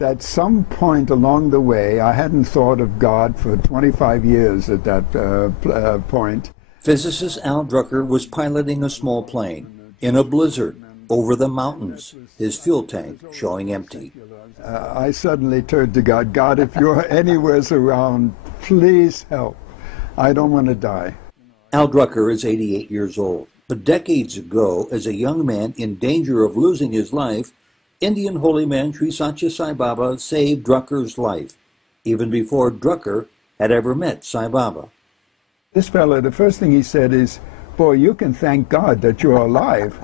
At some point along the way, I hadn't thought of God for 25 years at that point. Physicist Al Drucker was piloting a small plane in a blizzard over the mountains, his fuel tank showing empty. I suddenly turned to God. God, if you're anywhere around, please help. I don't want to die. Al Drucker is 88 years old, but decades ago, as a young man in danger of losing his life, Indian holy man Sri Sathya Sai Baba saved Drucker's life, even before Drucker had ever met Sai Baba. This fellow, the first thing he said is, boy, you can thank God that you're alive,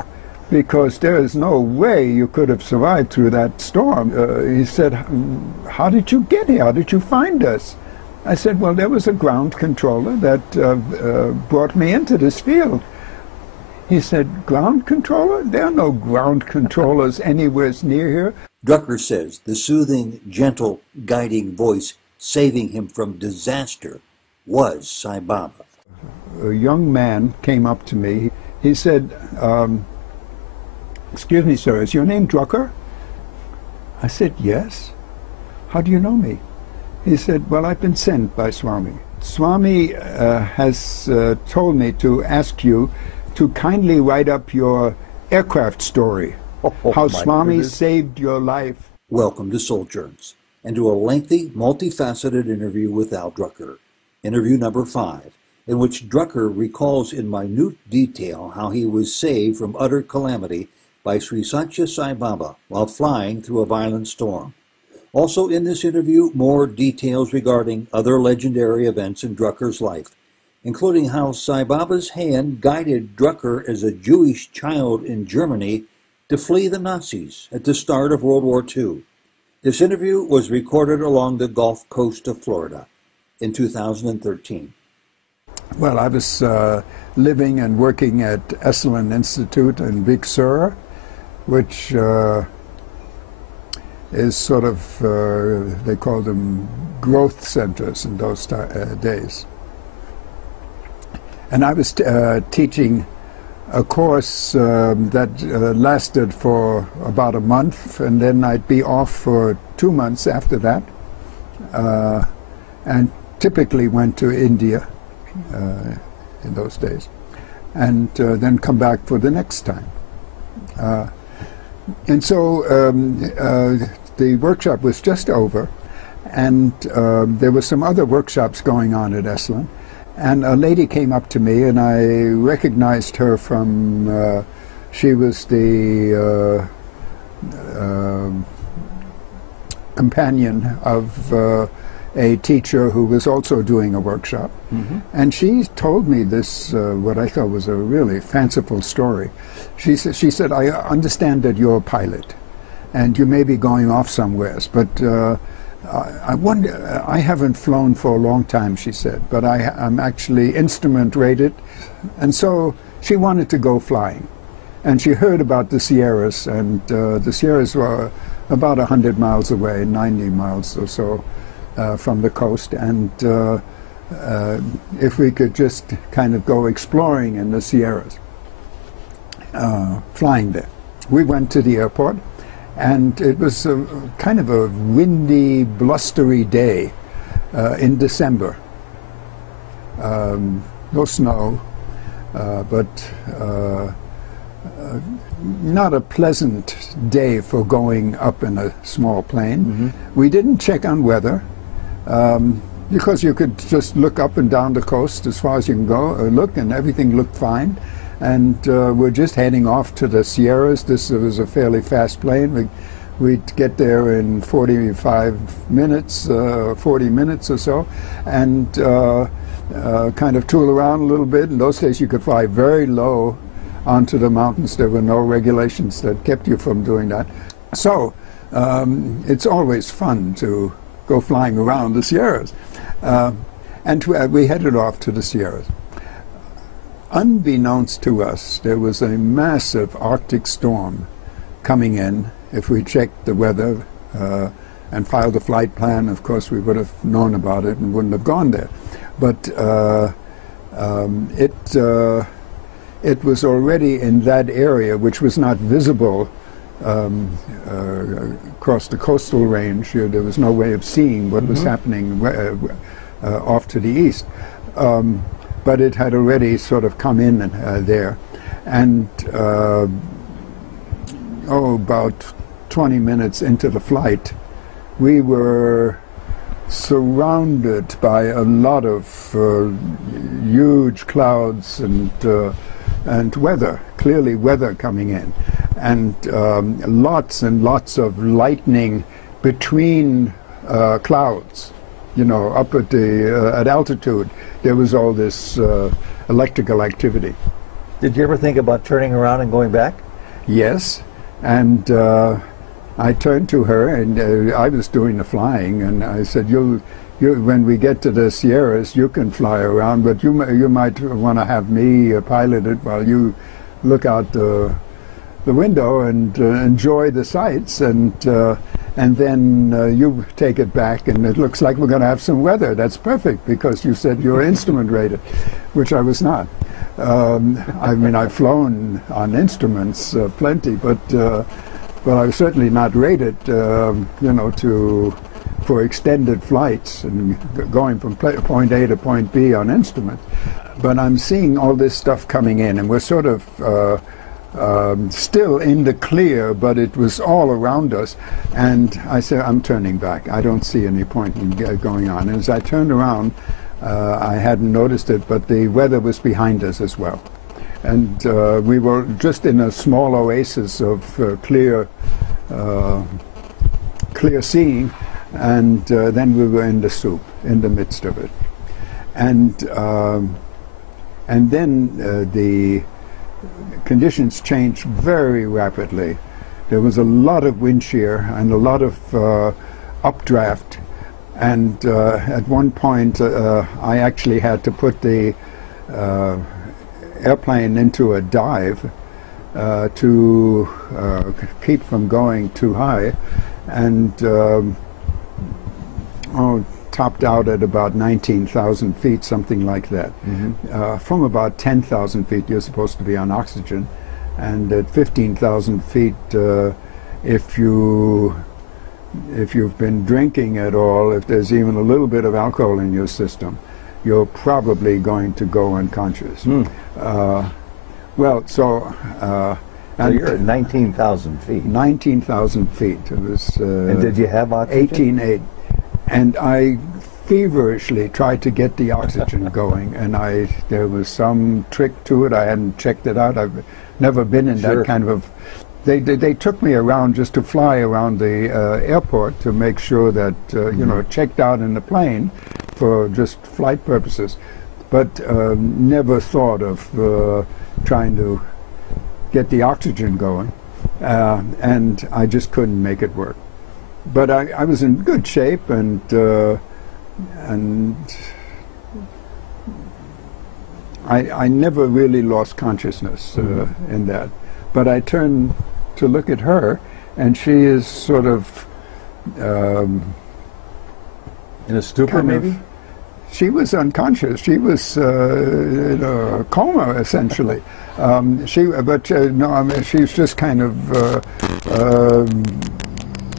because there is no way you could have survived through that storm. He said, how did you get here? How did you find us? I said, well, there was a ground controller that brought me into this field. He said, ground controller? There are no ground controllers anywhere near here. Drucker says the soothing, gentle, guiding voice saving him from disaster was Sai Baba. A young man came up to me. He said, excuse me, sir, is your name Drucker? I said, yes. How do you know me? He said, well, I've been sent by Swami. Swami has told me to ask you to kindly write up your aircraft story, how Swami saved your life. Welcome to Sojourns, and to a lengthy, multifaceted interview with Al Drucker, interview number 5, in which Drucker recalls in minute detail how he was saved from utter calamity by Sri Sathya Sai Baba while flying through a violent storm. Also in this interview, more details regarding other legendary events in Drucker's life, including how Sai Baba's hand guided Drucker as a Jewish child in Germany to flee the Nazis at the start of World War II. This interview was recorded along the Gulf Coast of Florida in 2013. Well, I was living and working at Esalen Institute in Big Sur, which is sort of, they call them growth centers in those days. And I was teaching a course that lasted for about a month, and then I'd be off for 2 months after that, and typically went to India in those days, and then come back for the next time. And so the workshop was just over, and there were some other workshops going on at Esalen. And a lady came up to me, and I recognized her from, she was the companion of a teacher who was also doing a workshop. Mm-hmm. And she told me this, what I thought was a really fanciful story. She said, I understand that you're a pilot, and you may be going off somewhere, but I wonder, I haven't flown for a long time, she said, but I'm actually instrument rated. And so she wanted to go flying. And she heard about the Sierras, and the Sierras were about 100 miles away, 90 miles or so from the coast. And if we could just kind of go exploring in the Sierras, flying there. We went to the airport. And it was kind of a windy, blustery day in December. No snow, but not a pleasant day for going up in a small plane. Mm-hmm. We didn't check on weather because you could just look up and down the coast as far as you can go, look, and everything looked fine. And we're just heading off to the Sierras. This was a fairly fast plane. We'd get there in 45 minutes, 40 minutes or so, and kind of tool around a little bit. In those days, you could fly very low onto the mountains. There were no regulations that kept you from doing that. So it's always fun to go flying around the Sierras. And we headed off to the Sierras. Unbeknownst to us, there was a massive Arctic storm coming in. If we checked the weather and filed a flight plan, of course we would have known about it and wouldn't have gone there. But it was already in that area, which was not visible across the coastal range. There was no way of seeing what was happening off to the east. But it had already sort of come in there. And about 20 minutes into the flight, we were surrounded by a lot of huge clouds and weather, clearly weather coming in, and lots and lots of lightning between clouds. You know, up at the at altitude, there was all this electrical activity. Did you ever think about turning around and going back? Yes, and I turned to her, and I was doing the flying, and I said, "You, when we get to the Sierras, you can fly around, but you might want to have me pilot it while you look out the window and enjoy the sights, and then you take it back, and it looks like we're going to have some weather. That's perfect, because you said you're instrument rated," which I was not. I mean, I've flown on instruments plenty, but I was certainly not rated, you know, for extended flights and going from point A to point B on instruments. But I'm seeing all this stuff coming in, and we're sort of still in the clear, but it was all around us. And I said, I'm turning back. I don't see any point in going on. And as I turned around, I hadn't noticed it, but the weather was behind us as well. And we were just in a small oasis of clear seeing, and then we were in the soup, in the midst of it. And then the conditions changed very rapidly. There was a lot of wind shear and a lot of updraft. And at one point, I actually had to put the airplane into a dive to keep from going too high, and topped out at about 19,000 feet, something like that. From about 10,000 feet, you're supposed to be on oxygen, and at 15,000 feet, if you've been drinking at all, if there's even a little bit of alcohol in your system, you're probably going to go unconscious. So you're at 19,000 feet. 19,000 feet. It was. And did you have oxygen? 18.8. And I feverishly tried to get the oxygen going, and there was some trick to it. I hadn't checked it out. I've never been in that kind of. They took me around just to fly around the airport to make sure that you know, checked out in the plane for just flight purposes, but never thought of trying to get the oxygen going, and I just couldn't make it work. But I was in good shape, and I never really lost consciousness in that. But I turned to look at her, and she is sort of in a stupor, maybe? She was unconscious. She was in a coma, essentially. No, I mean, she's just kind of,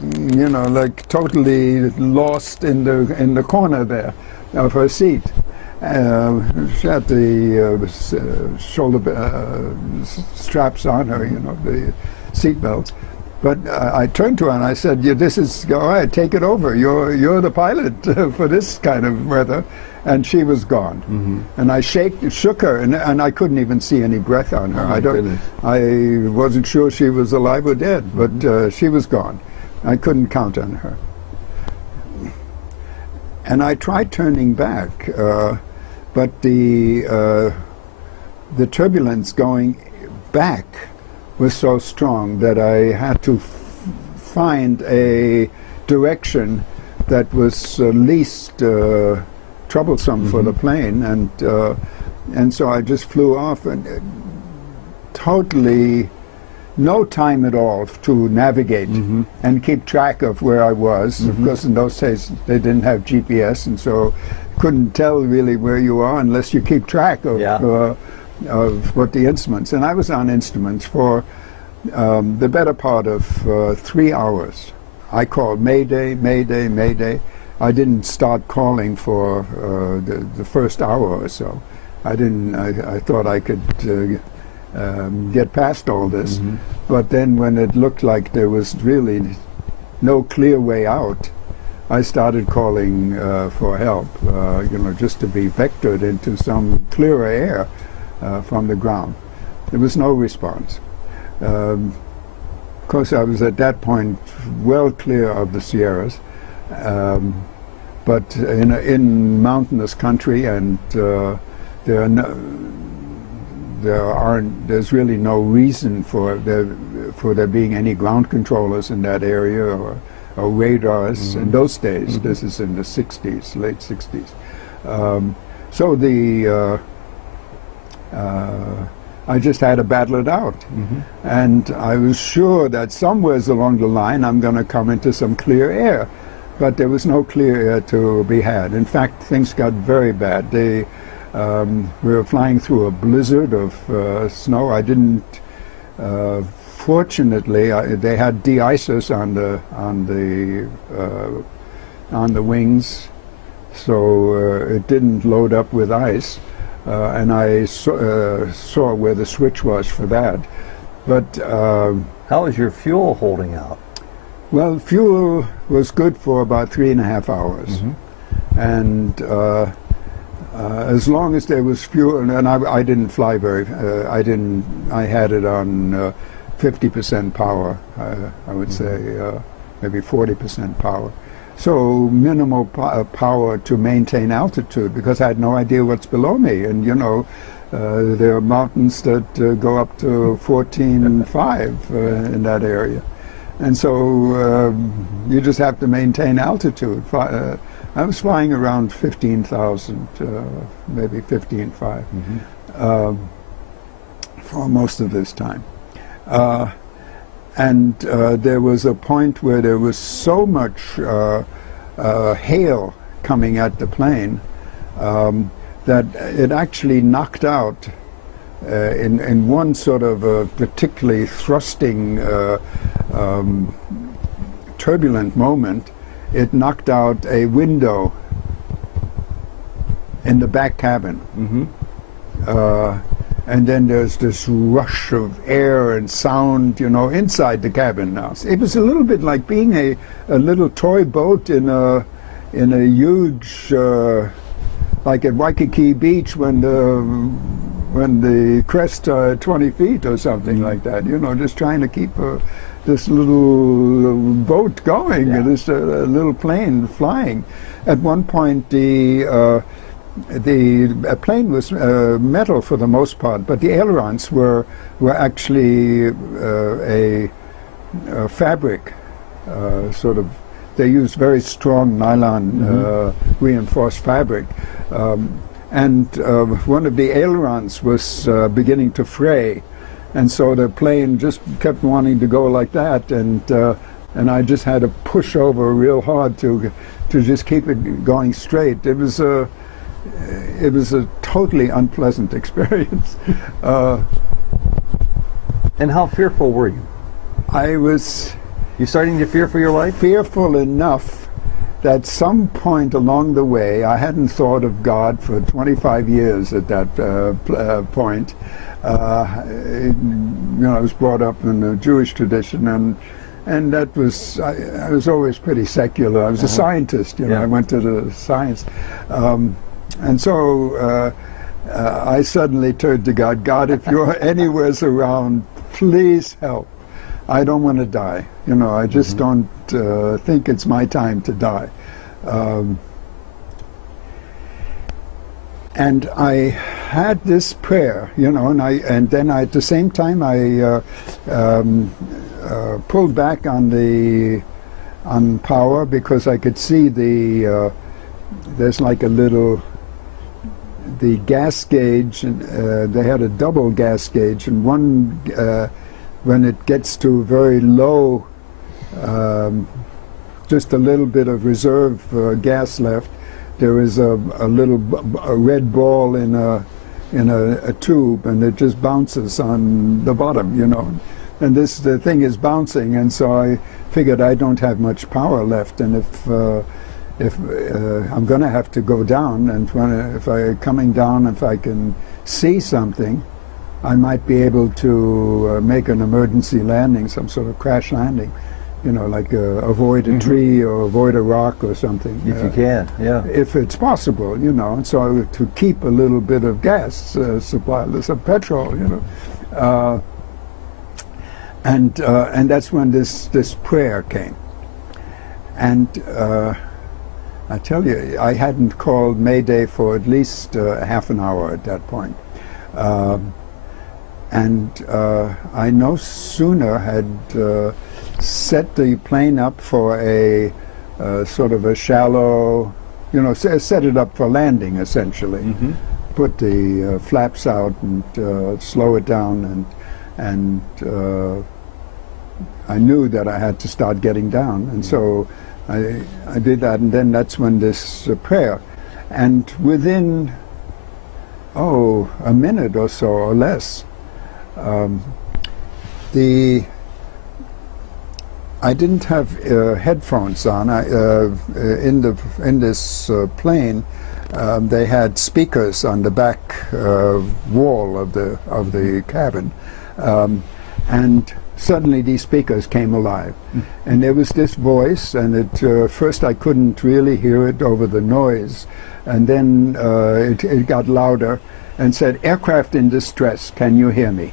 you know, like totally lost in the corner there of her seat. She had the shoulder straps on her, you know, the seat belts. But I turned to her and I said, "Yeah, this is all right. Take it over. You're the pilot for this kind of weather." And she was gone. And I shook her, and I couldn't even see any breath on her. I wasn't sure she was alive or dead, but she was gone. I couldn't count on her. And I tried turning back, but the turbulence going back was so strong that I had to find a direction that was least troublesome for the plane, and so I just flew off, and totally no time at all to navigate and keep track of where I was. Of course, in those days they didn't have GPS, and so couldn't tell really where you are unless you keep track of what the instruments. And I was on instruments for the better part of 3 hours. I called Mayday, Mayday, Mayday. I didn't start calling for the first hour or so. I thought I could get past all this. But then when it looked like there was really no clear way out, I started calling for help, just to be vectored into some clearer air from the ground. There was no response. Of course, I was at that point well clear of the Sierras, but in mountainous country, and there's really no reason for there being any ground controllers in that area or radars in those days. This is in the 60s, late 60s. I just had to battle it out. And I was sure that somewhere along the line I'm going to come into some clear air. But there was no clear air to be had. In fact, things got very bad. We were flying through a blizzard of snow. I didn't... Fortunately, they had de-icers on the wings, so it didn't load up with ice. And I saw where the switch was for that. But how is your fuel holding out? Well, fuel was good for about 3.5 hours, and as long as there was fuel, and I didn't fly very. I had it on 50% power. I would say maybe 40% power. So minimal power to maintain altitude, because I had no idea what's below me. And there are mountains that go up to 14.5 in that area. And so you just have to maintain altitude. I was flying around 15,000, maybe 15.5 for most of this time. And there was a point where there was so much hail coming at the plane that it actually knocked out, in one sort of particularly thrusting, turbulent moment, it knocked out a window in the back cabin. And then there's this rush of air and sound, inside the cabin now. It was a little bit like being a little toy boat in a huge, like at Waikiki Beach when the crest 20 feet or something like that. Just trying to keep this little boat going, this little plane flying. At one point, the plane was metal for the most part, but the ailerons were actually a fabric, sort of. They used very strong nylon reinforced fabric, and one of the ailerons was beginning to fray, and so the plane just kept wanting to go like that, and I just had to push over real hard to just keep it going straight. It was a totally unpleasant experience. And how fearful were you? I was... You starting to fear for your life? Fearful enough that some point along the way, I hadn't thought of God for 25 years at that point. I was brought up in a Jewish tradition, and that was... I was always pretty secular. I was a scientist, I went to the science. And so I suddenly turned to God. God, if you're anywhere around, please help. I don't want to die. I just don't think it's my time to die. And I had this prayer, and then at the same time I pulled back on power, because I could see there's like a little... The gas gauge, they had a double gas gauge, and one, when it gets to very low, just a little bit of reserve gas left, there is a red ball in a tube, and it just bounces on the bottom, the thing is bouncing, and so I figured I don't have much power left, and if I'm going to have to go down, and if I'm coming down, if I can see something, I might be able to make an emergency landing, some sort of crash landing, you know, like avoid a tree or avoid a rock or something. If you can, yeah. If it's possible, you know, and so to keep a little bit of gas supply, some petrol, you know. And that's when this prayer came. And I tell you, I hadn't called Mayday for at least half an hour at that point. I no sooner had set the plane up for a sort of a shallow, you know, set it up for landing, essentially. Mm-hmm. Put the flaps out and slow it down, and I knew that I had to start getting down, and so I did that, and then that's when this prayer, and within a minute or so or less, I didn't have headphones on. In this plane, they had speakers on the back wall of the cabin, and suddenly these speakers came alive, and there was this voice, and at first I couldn't really hear it over the noise, and then it got louder and said, "Aircraft in distress, can you hear me?"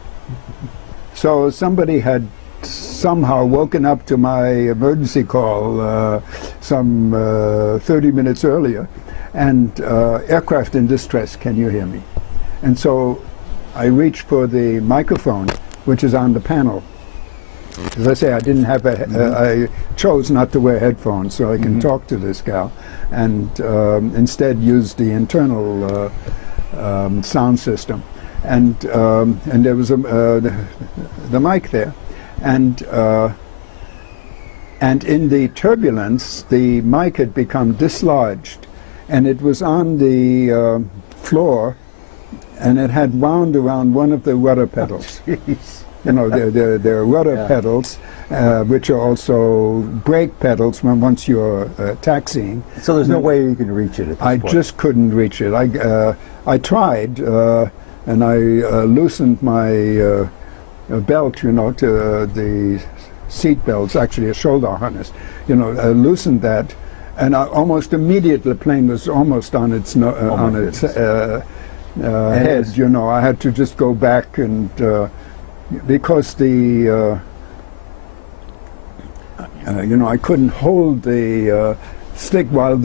So somebody had somehow woken up to my emergency call some 30 minutes earlier, and "Aircraft in distress, can you hear me?" And so I reached for the microphone, which is on the panel. As I say, I didn't have I chose not to wear headphones so I can talk to this gal, and instead used the internal sound system, and there was the mic there, and in the turbulence the mic had become dislodged, and it was on the floor, and it had wound around one of the rudder pedals. You know, there are rudder pedals, which are also brake pedals once you're taxiing. So there's no way you can reach it at this point? I just couldn't reach it. I tried, and I loosened my belt, you know, to the seat belts, actually a shoulder harness, you know, loosened that, and almost immediately the plane was almost on its head, you know. I had to just go back, and because the you know, I couldn't hold the stick while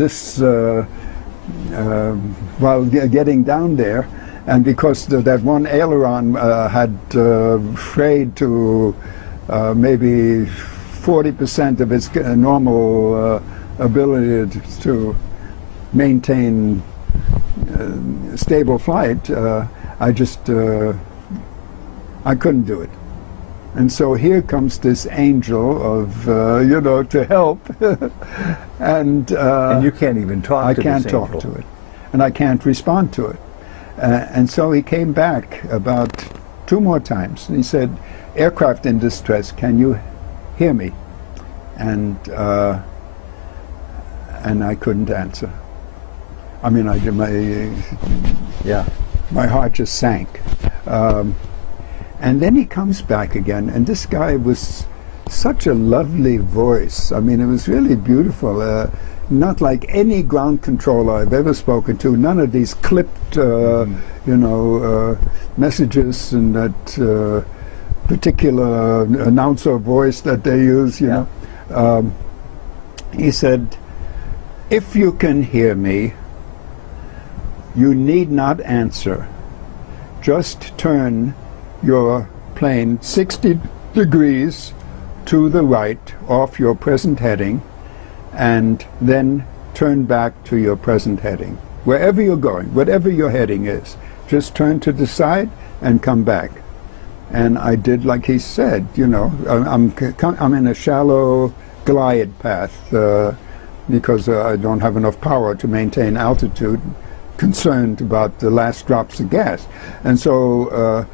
while getting down there, and because that one aileron had frayed to maybe 40% of its normal ability to maintain stable flight, I just I couldn't do it. And so here comes this angel of, you know, to help. And you can't even talk to this angel. I can't talk to it. And I can't respond to it. And so he came back about 2 more times. And he said, "Aircraft in distress, can you hear me?" And I couldn't answer. I mean, my heart just sank. And then he comes back again, and this guy was such a lovely voice. I mean, it was really beautiful. Not like any ground controller I've ever spoken to. None of these clipped, you know, messages and that particular announcer voice that they use, you know. He said, "If you can hear me, you need not answer. Just turn your plane 60 degrees to the right off your present heading, and then turn back to your present heading. Wherever you're going, whatever your heading is, just turn to the side and come back." And I did like he said, you know. I'm in a shallow glide path because I don't have enough power to maintain altitude, concerned about the last drops of gas. And so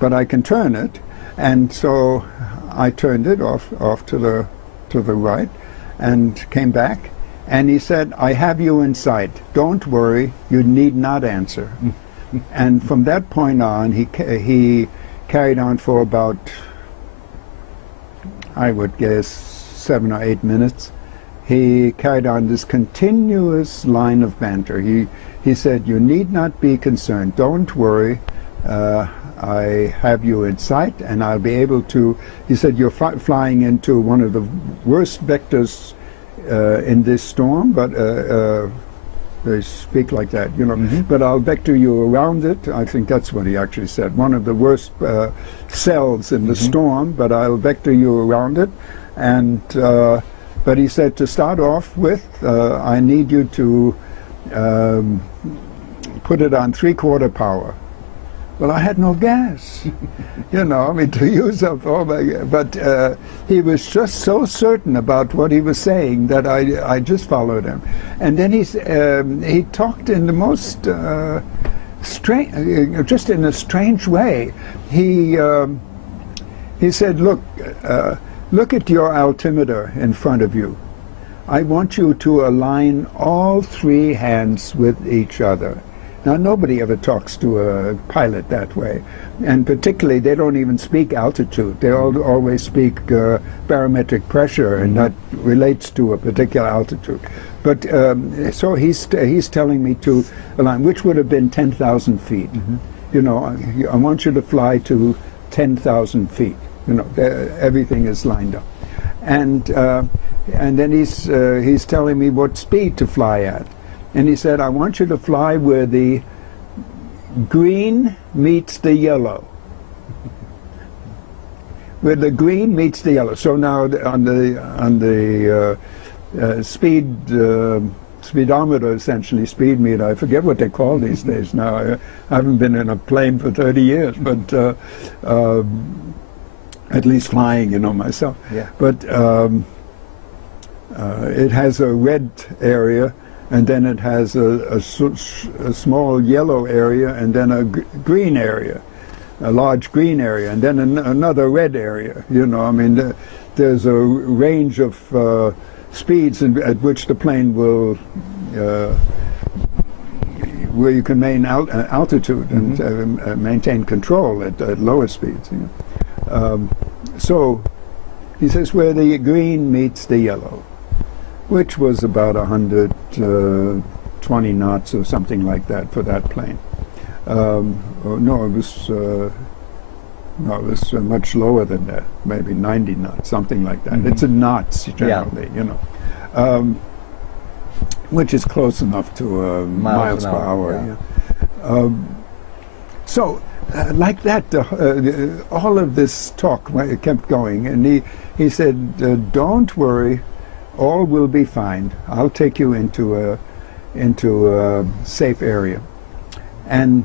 but I can turn it, And so I turned it off to the right and came back. And he said, I have you in sight. Don't worry, you need not answer. And from that point on, he carried on for about, I would guess, 7 or 8 minutes. He carried on this continuous line of banter. He said, you need not be concerned. Don't worry. I have you in sight, and I'll be able to. He said, you're flying into one of the worst vectors in this storm, but they speak like that, you know. But I'll vector you around it. I think that's what he actually said. One of the worst cells in the storm, but I'll vector you around it. And but he said, to start off with, I need you to put it on 3/4 power. Well, I had no gas, you know, I mean, to use up all my, but he was just so certain about what he was saying that I just followed him. And then he talked in the most strange, just in a strange way. He said, look at your altimeter in front of you. I want you to align all 3 hands with each other. Now, nobody ever talks to a pilot that way, and particularly they don't even speak altitude. They always speak barometric pressure, and that relates to a particular altitude. But so he's telling me to align, which would have been 10,000 feet. You know, I want you to fly to 10,000 feet. You know, everything is lined up, and then he's telling me what speed to fly at. And he said, I want you to fly where the green meets the yellow. Where the green meets the yellow. So now on the speedometer, essentially, speed meter, I forget what they call these days now. I haven't been in a plane for 30 years, but at least flying, you know, myself. Yeah. But it has a red area, and then it has a small yellow area, and then a green area, a large green area, and then another red area. You know, I mean, there's a range of speeds at which the plane will, where you can maintain altitude and maintain control at lower speeds. You know? So he says where the green meets the yellow, which was about 120 knots or something like that for that plane. No, it was much lower than that, maybe 90 knots, something like that. It's in knots generally, you know, which is close enough to miles per hour. Yeah. So, like that, all of this talk kept going, and he said, "Don't worry. All will be fine. I'll take you into a safe area." And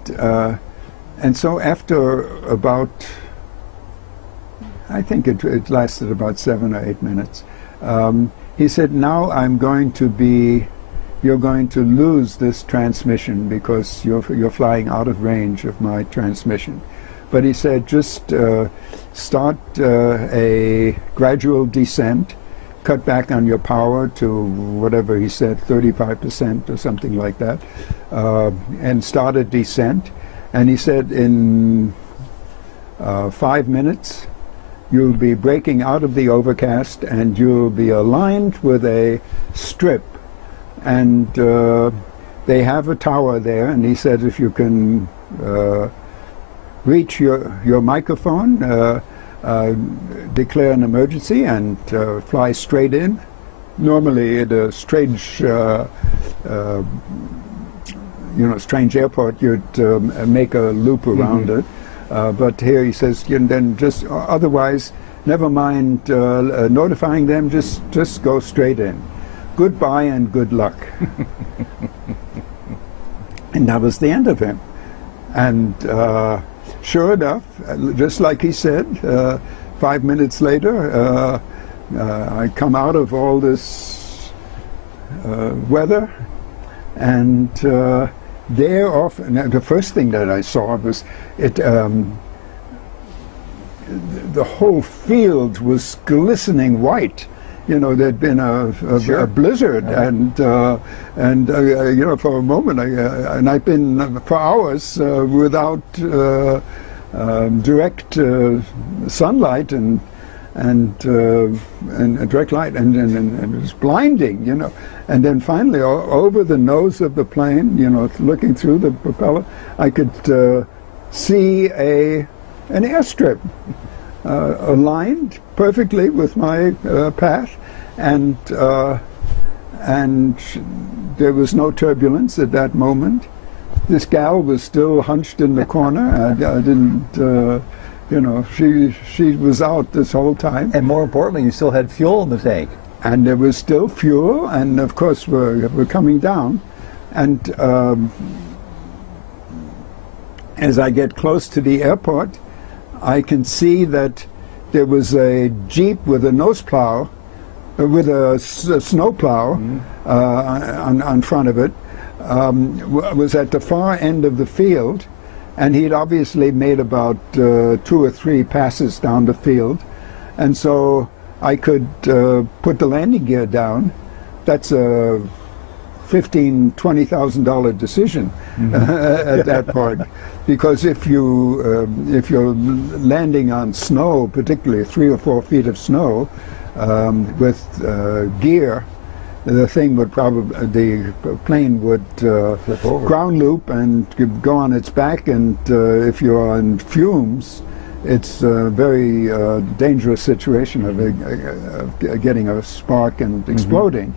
so after about, I think it lasted about 7 or 8 minutes, he said, "Now you're going to lose this transmission because you're flying out of range of my transmission." But he said, "Just start a gradual descent. Cut back on your power to whatever he said, 35% or something like that, and start a descent." And he said, in 5 minutes, you'll be breaking out of the overcast, and you'll be aligned with a strip. And they have a tower there, and he said, if you can reach your microphone, declare an emergency and fly straight in. Normally at a strange, strange airport, you'd make a loop around it. But here he says, then just otherwise, never mind notifying them. Just go straight in. Goodbye and good luck. And that was the end of him. And sure enough, just like he said, 5 minutes later, I come out of all this weather, and there off, and the first thing that I saw was the whole field was glistening white. You know, there'd been a blizzard, and you know, for a moment, and I've been for hours without direct sunlight and direct light, and it was blinding, you know. And then finally, over the nose of the plane, you know, looking through the propeller, I could see an airstrip aligned perfectly with my path, and there was no turbulence at that moment. This gal was still hunched in the corner. I didn't, you know, she was out this whole time. And more importantly, you still had fuel in the tank. And there was still fuel, and of course we're coming down. And as I get close to the airport, I can see that there was a Jeep with a nose plow, with a snow plow on front of it, was at the far end of the field, and he'd obviously made about 2 or 3 passes down the field, and so I could put the landing gear down. That's a $15,000–$20,000 decision at that point, because if you're landing on snow, particularly 3 or 4 feet of snow, with gear, the plane would flip over, ground loop and go on its back, and if you're on fumes, it's a very dangerous situation of getting a spark and exploding.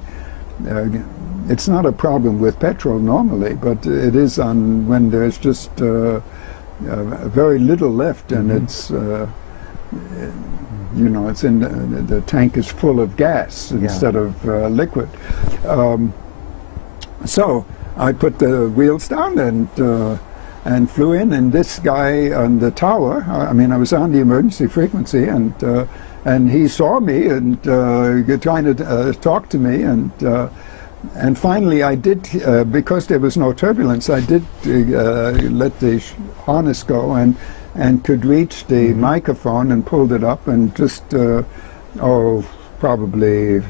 It's not a problem with petrol normally, but it is on when there's just very little left, and it's you know, it's in the tank is full of gas instead of liquid. So I put the wheels down and flew in, and this guy on the tower, I mean, I was on the emergency frequency, and he saw me and trying to talk to me, and finally I did, because there was no turbulence, I did let the harness go and could reach the microphone and pulled it up, and just probably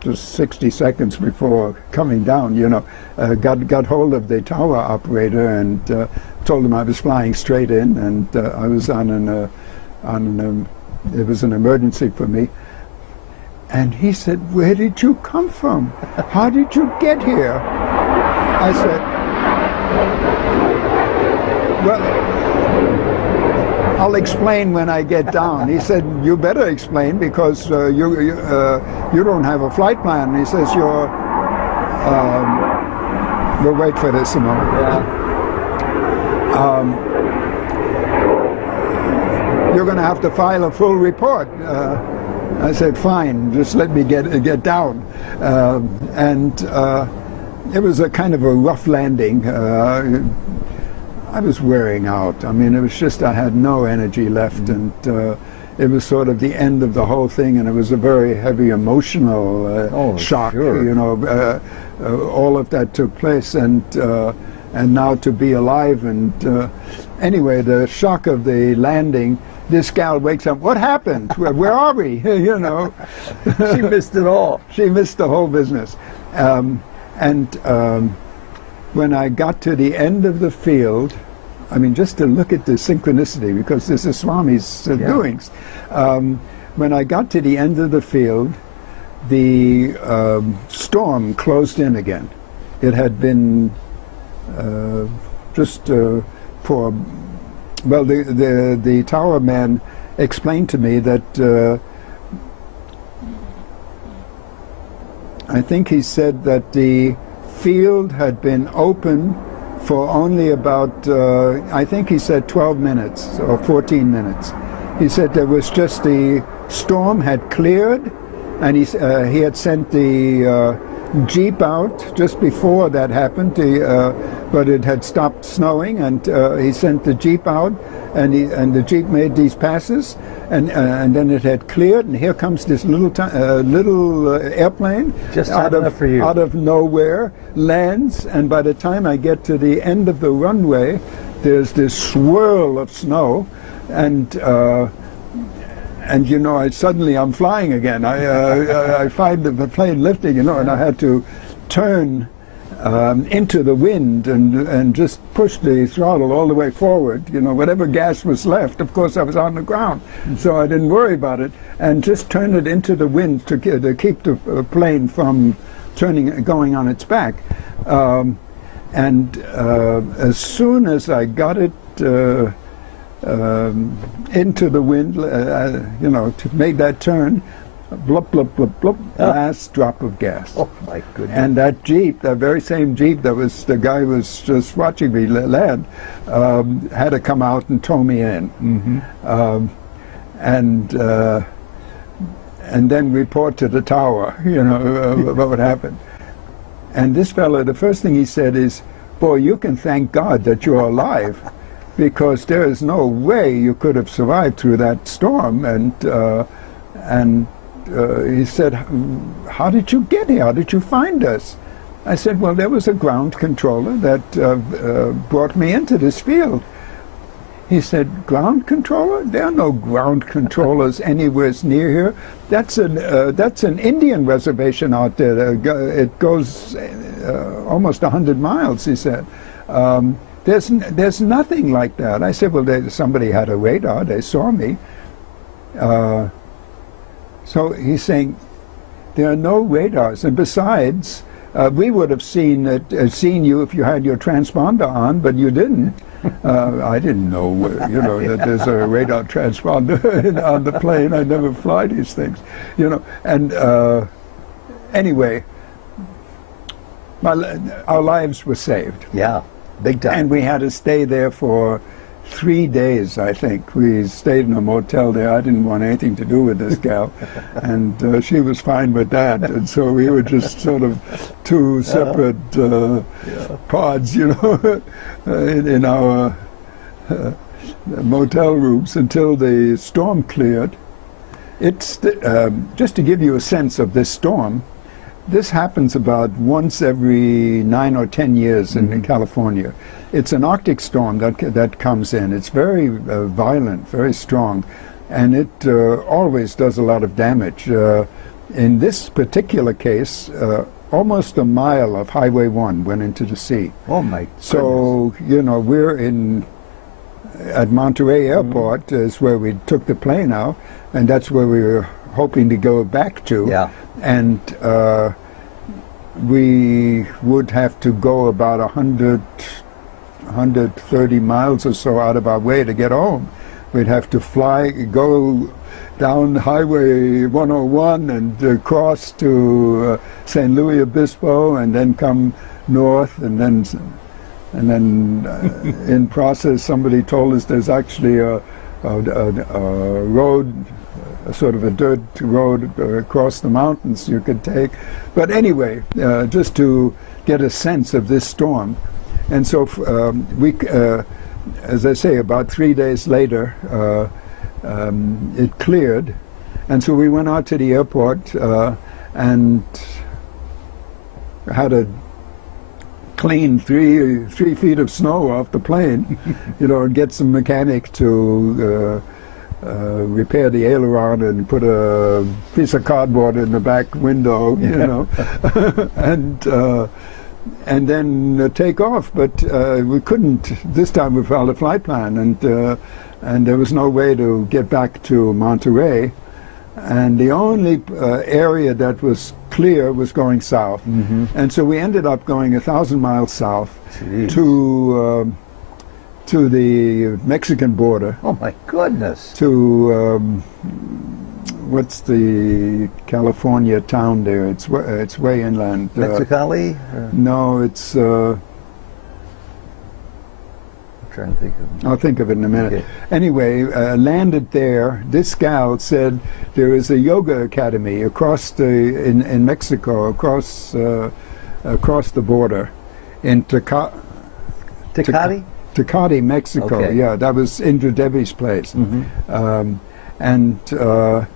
just 60 seconds before coming down, you know, got hold of the tower operator and told him I was flying straight in, and I was it was an emergency for me. And he said, "Where did you come from? How did you get here?" I said, "Well, I'll explain when I get down." He said, "You better explain, because you don't have a flight plan." He says, we'll wait for this a moment. You're going to have to file a full report." I said, "Fine, just let me get down." It was a kind of a rough landing. I was wearing out. I mean, it was just, I had no energy left, and it was sort of the end of the whole thing, and it was a very heavy emotional shock. Sure. You know, all of that took place, and now to be alive, and anyway, the shock of the landing. This gal wakes up. "What happened? Where are we?" You know, she missed it all. She missed the whole business, when I got to the end of the field, I mean, just to look at the synchronicity, because this is Swami's doings. When I got to the end of the field, the storm closed in again. It had been just for, well, the tower man explained to me that I think he said that the field had been open for only about, I think he said 12 minutes or 14 minutes. He said there was just, the storm had cleared, and he had sent the Jeep out just before that happened, but it had stopped snowing, and he sent the Jeep out, and the Jeep made these passes, and then it had cleared, and here comes this little airplane just out of nowhere, lands, and by the time I get to the end of the runway, there's this swirl of snow, and you know, suddenly I'm flying again. I find the plane lifting, you know, and I had to turn into the wind and just push the throttle all the way forward. You know, whatever gas was left, of course, I was on the ground, so I didn't worry about it, and just turn it into the wind to keep the plane from going on its back. And as soon as I got it into the wind, you know, to make that turn, blup, blup, blup, blup, last drop of gas. Oh, my goodness. And that Jeep, that very same Jeep that was, the guy was just watching me land, had to come out and tow me in. And then report to the tower, you know, about what happened. And this fellow, the first thing he said is, boy, you can thank God that you're alive, because there is no way you could have survived through that storm. And he said, how did you get here? How did you find us? I said, well, there was a ground controller that brought me into this field. He said, ground controller? There are no ground controllers anywhere near here. That's an Indian reservation out there. It goes almost 100 miles, he said. There's nothing like that. I said, well, somebody had a radar. They saw me. So he's saying, there are no radars. And besides, we would have seen you if you had your transponder on, but you didn't. I didn't know, you know, that there's a radar transponder on the plane. I never fly these things, you know. And anyway, our lives were saved. Yeah, big time. And we had to stay there for 3 days, I think. We stayed in a motel there. I didn't want anything to do with this gal, and she was fine with that. And so we were just sort of two separate pods, you know, in our motel rooms until the storm cleared. It's just to give you a sense of this storm. This happens about once every 9 or 10 years in California. It's an Arctic storm that comes in. It's very violent, very strong, and it always does a lot of damage. In this particular case, almost a mile of Highway 1 went into the sea. Oh my goodness. So, you know, we're at Monterey Airport is where we took the plane out, and that's where we were hoping to go back to. Yeah. And we would have to go about 130 miles or so out of our way to get home. We'd have to go down Highway 101 and cross to St. Louis Obispo, and then come north, and then in process somebody told us there's actually a road, sort of a dirt road across the mountains you could take. But anyway, just to get a sense of this storm. And so we, as I say, about 3 days later, it cleared. And so we went out to the airport and had to clean three feet of snow off the plane, you know, and get some mechanic to repair the aileron and put a piece of cardboard in the back window, you know, and then take off. But we couldn't. This time we found a flight plan, and there was no way to get back to Monterey. And the only area that was clear was going south. And so we ended up going 1,000 miles south to the Mexican border. Oh my goodness! To what's the California town there? It's way inland. Mexicali? No, it's. I'm trying to think of. I'll think of it in a minute. Okay. Anyway, landed there. This gal said there is a yoga academy across in Mexico, across the border, in Tecate? Tecate, Mexico. Okay. Yeah, that was Indra Devi's place. And so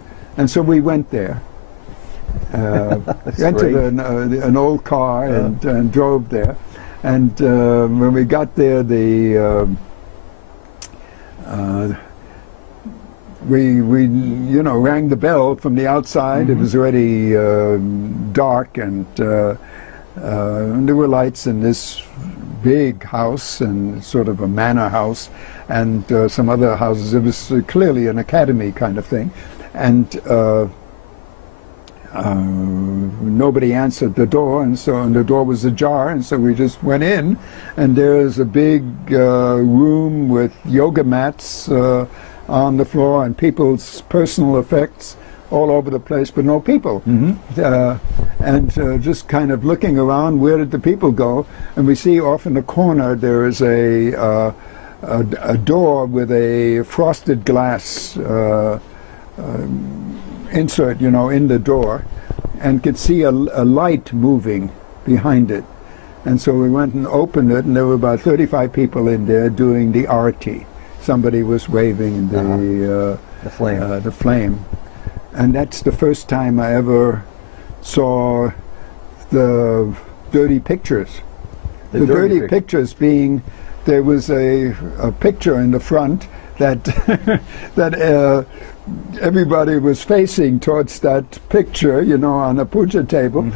we went there. Rented an old car and drove there. And when we got there, we you know, rang the bell from the outside. It was already dark, and there were lights in this big house, and sort of a manor house, and some other houses. It was clearly an academy kind of thing, and nobody answered the door, and the door was ajar, and so we just went in, and there's a big room with yoga mats on the floor, and people's personal effects all over the place, but no people. And just kind of looking around, where did the people go? And we see off in the corner there is a door with a frosted glass insert, you know, in the door, and could see a light moving behind it. And so we went and opened it, and there were about 35 people in there doing the arti. Somebody was waving the flame. And that's the first time I ever saw the dirty pictures. The dirty pictures being, there was a picture in the front that that everybody was facing towards that picture, you know, on a puja table.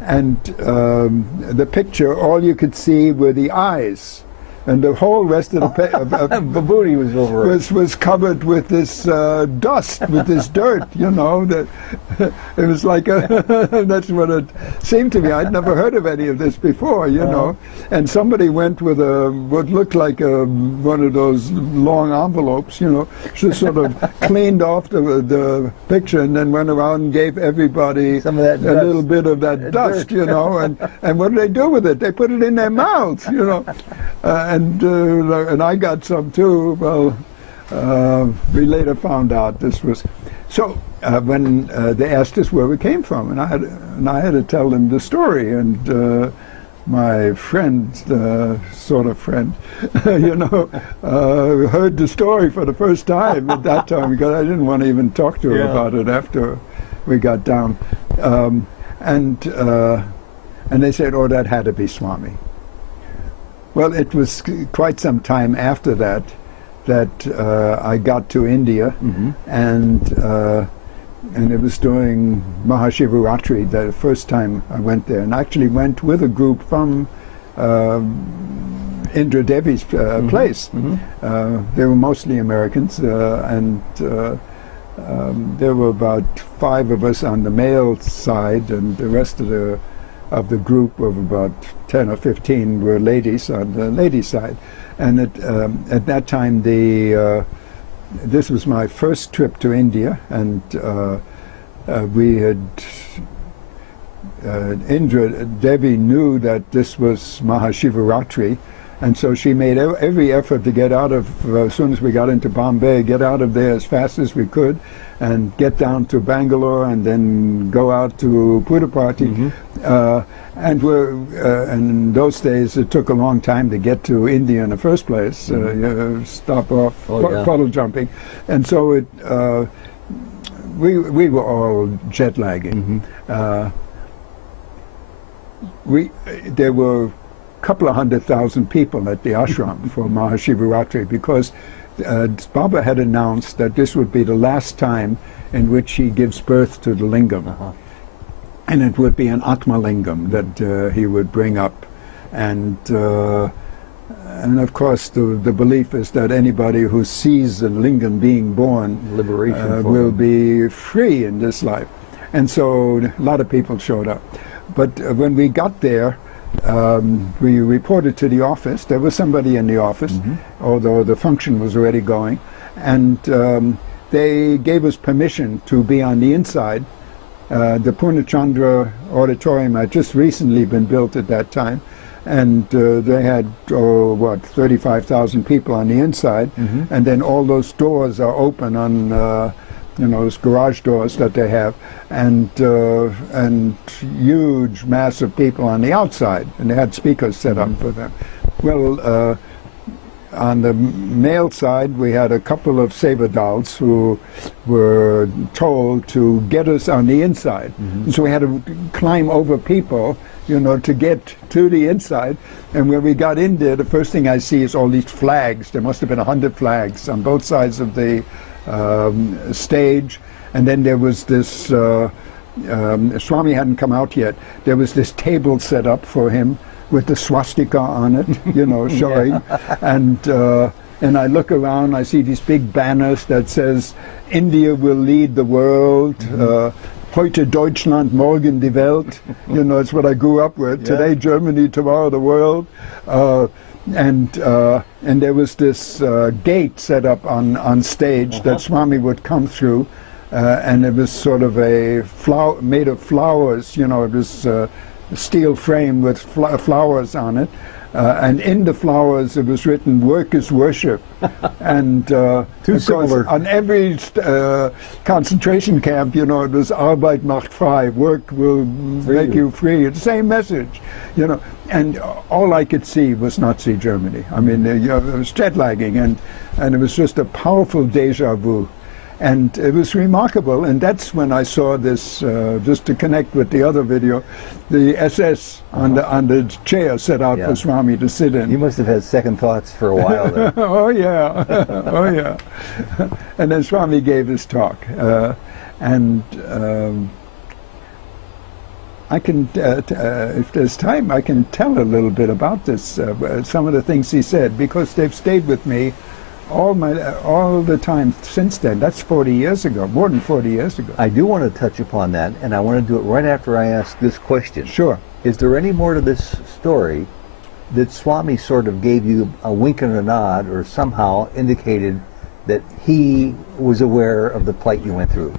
And the picture, all you could see were the eyes. And the whole rest of the booty was over. Was covered with this dust, with this dirt. You know, that it was like that's what it seemed to me. I'd never heard of any of this before. You know, and somebody went with what looked like one of those long envelopes. You know, just sort of cleaned off the picture, and then went around and gave everybody some of that a little bit of that dust. You know, and what did they do with it? They put it in their mouths. You know. And I got some too. Well, we later found out this was so. When they asked us where we came from, and I had to tell them the story. And my friend, sort of friend, you know, heard the story for the first time at that time, because I didn't want to even talk to her about it after we got down. And they said, "Oh, that had to be Swami." Well, it was quite some time after that I got to India, and it was during Mahashivaratri, the first time I went there, and I actually went with a group from Indra Devi's place. They were mostly Americans, and there were about 5 of us on the male side, and the rest of the group of about 10 or 15 were ladies on the ladies' side. And at that time, this was my first trip to India, and we had Indra Devi knew that this was Mahashivaratri, and so she made every effort to get out of, as soon as we got into Bombay, get out of there as fast as we could, and get down to Bangalore, and then go out to Puttaparthi. And in those days, it took a long time to get to India in the first place. Stop off puddle jumping, and so we were all jet lagging. There were a couple of 100,000 people at the ashram for Mahashivaratri, because Baba had announced that this would be the last time in which he gives birth to the lingam. And it would be an Atma lingam that he would bring up. And of course the belief is that anybody who sees a lingam being born will be free in this life. And so a lot of people showed up. But when we got there, we reported to the office. There was somebody in the office, although the function was already going. And they gave us permission to be on the inside. The Purnachandra Auditorium had just recently been built at that time, and they had 35,000 people on the inside, and then all those doors are open on those garage doors that they have, and huge mass of people on the outside, and they had speakers set up for them. Well, on the male side, we had a couple of saber dolls who were told to get us on the inside. And so we had to climb over people, you know, to get to the inside. And when we got in there, the first thing I see is all these flags. There must have been 100 flags on both sides of the stage. And then there was this, Swami hadn't come out yet, there was this table set up for him with the swastika on it, you know, showing. And I look around, I see these big banners that says, India will lead the world, heute Deutschland, morgen die Welt. You know, it's what I grew up with. Today Germany, tomorrow the world. And there was this gate set up on stage that Swami would come through. And it was sort of a made of flowers, you know, it was steel frame with flowers on it, and in the flowers it was written "Work is worship," and Too similar. on every concentration camp, you know, it was "Arbeit macht frei," work will make you free. It's the same message, you know. And all I could see was Nazi Germany. I mean, you know, it was jet lagging, and it was just a powerful déjà vu. And it was remarkable, and that's when I saw this, just to connect with the other video, the SS on the chair set out for Swami to sit in. You must have had second thoughts for a while there. Oh yeah, oh yeah. And then Swami gave his talk, and I can, if there's time, I can tell a little bit about this, some of the things he said, because they've stayed with me all the time since then. That's 40 years ago, more than 40 years ago. I do want to touch upon that, and I want to do it right after I ask this question. Sure. Is there any more to this story that Swami sort of gave you a wink and a nod, or somehow indicated that he was aware of the plight you went through?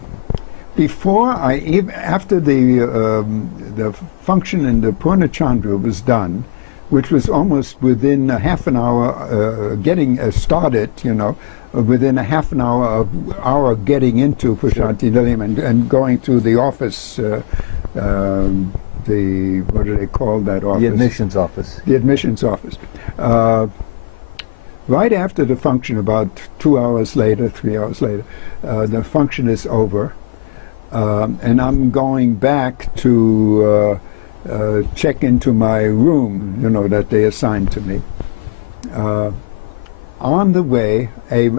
Before after the function in the Purna Chandra was done, which was almost within a half an hour getting started, you know, within a half an hour of our getting into Prashanti Nilayam and going to the office, the, what do they call that office? The admissions office. The admissions office. Right after the function, about 2 hours later, 3 hours later, the function is over, and I'm going back to check into my room, you know, that they assigned to me. On the way, a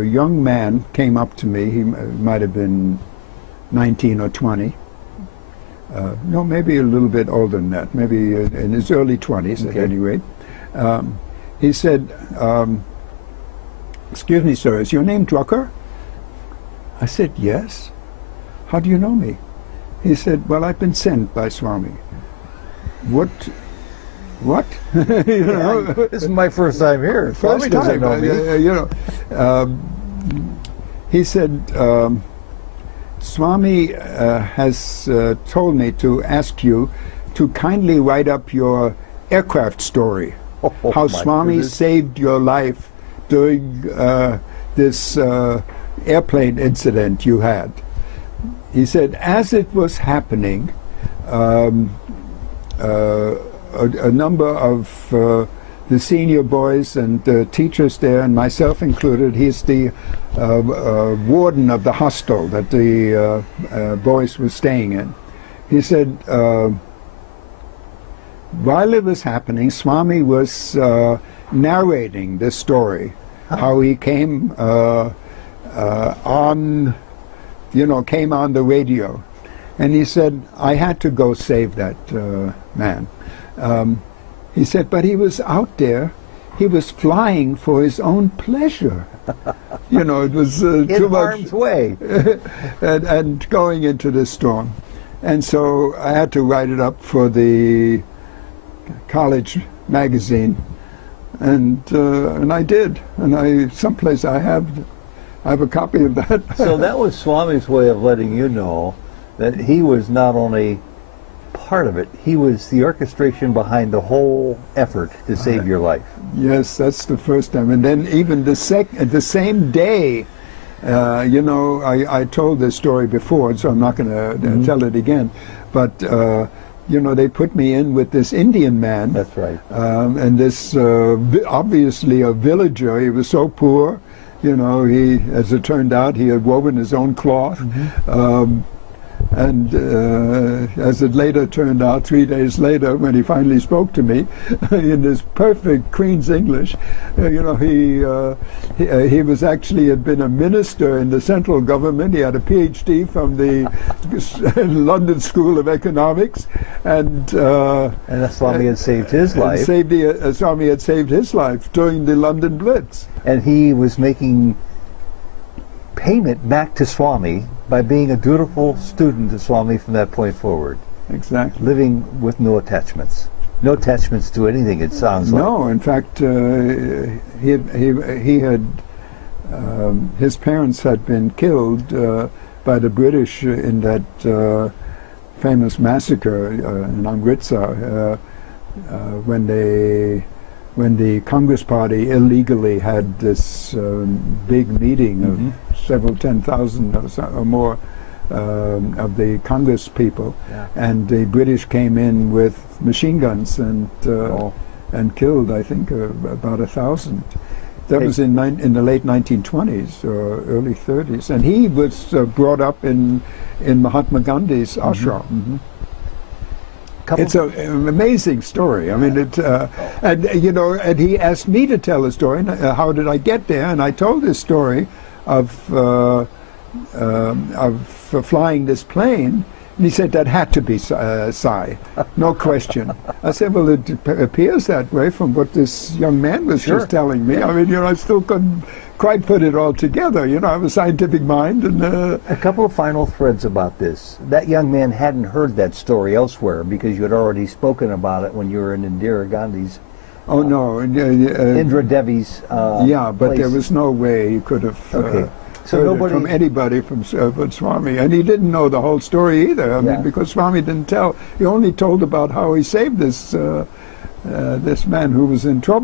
young man came up to me. He might have been 19 or 20. No, maybe a little bit older than that, maybe in his early 20s at any rate. He said, "Excuse me, sir, is your name Drucker?" I said, "Yes." "How do you know me?" He said, "Well, I've been sent by Swami." What? You know? This is my first time here. First Swami doesn't time, know me. you know. He said, "Swami has told me to ask you to kindly write up your aircraft story, how Swami saved your life during this airplane incident you had." He said, as it was happening, a number of the senior boys and the teachers there, and myself included, he's the warden of the hostel that the boys were staying in. He said, while it was happening, Swami was narrating this story, how he came on, you know, came on the radio. And he said, I had to go save that man. He said, but he was out there, he was flying for his own pleasure. You know, it was too much. In harm's way. and going into the storm. And so I had to write it up for the college magazine. And I did. And someplace I have a copy of that. So that was Swami's way of letting you know that he was not only part of it, he was the orchestration behind the whole effort to save your life. Yes, that's the first time. And then even the same day, you know, I told this story before, so I'm not going to tell it again, but you know, they put me in with this Indian man. That's right. And this, obviously a villager. He was so poor, you know, he, as it turned out, he had woven his own cloth. And as it later turned out, 3 days later, when he finally spoke to me in this perfect Queen's English, you know, he was actually had been a minister in the central government. He had a PhD from the London School of Economics, and Swami had saved his life. Swami had saved his life during the London Blitz. And he was making payment back to Swami by being a dutiful student to Swami from that point forward. Exactly. Living with no attachments. No attachments to anything, it sounds like. No, in fact, he had his parents had been killed by the British in that famous massacre in Amritsar when the Congress Party illegally had this big meeting of several 10,000 or more of the Congress people, and the British came in with machine guns and killed, I think, about 1,000. That was in the late 1920s or early 30s, and he was brought up in Mahatma Gandhi's ashram. It's an amazing story. I mean, and you know, and he asked me to tell a story. How did I get there? And I told this story of flying this plane. And he said that had to be Sai, no question. I said, well, it appears that way from what this young man was just telling me. I mean, you know, I still couldn't quite put it all together. You know, I have a scientific mind. And a couple of final threads about this. That young man hadn't heard that story elsewhere because you had already spoken about it when you were in Indira Gandhi's. Oh no, Indra Devi's. Yeah, but place. There was no way he could have. So nobody from anybody from Swami, and he didn't know the whole story either. I mean, because Swami didn't tell. He only told about how he saved this this man who was in trouble.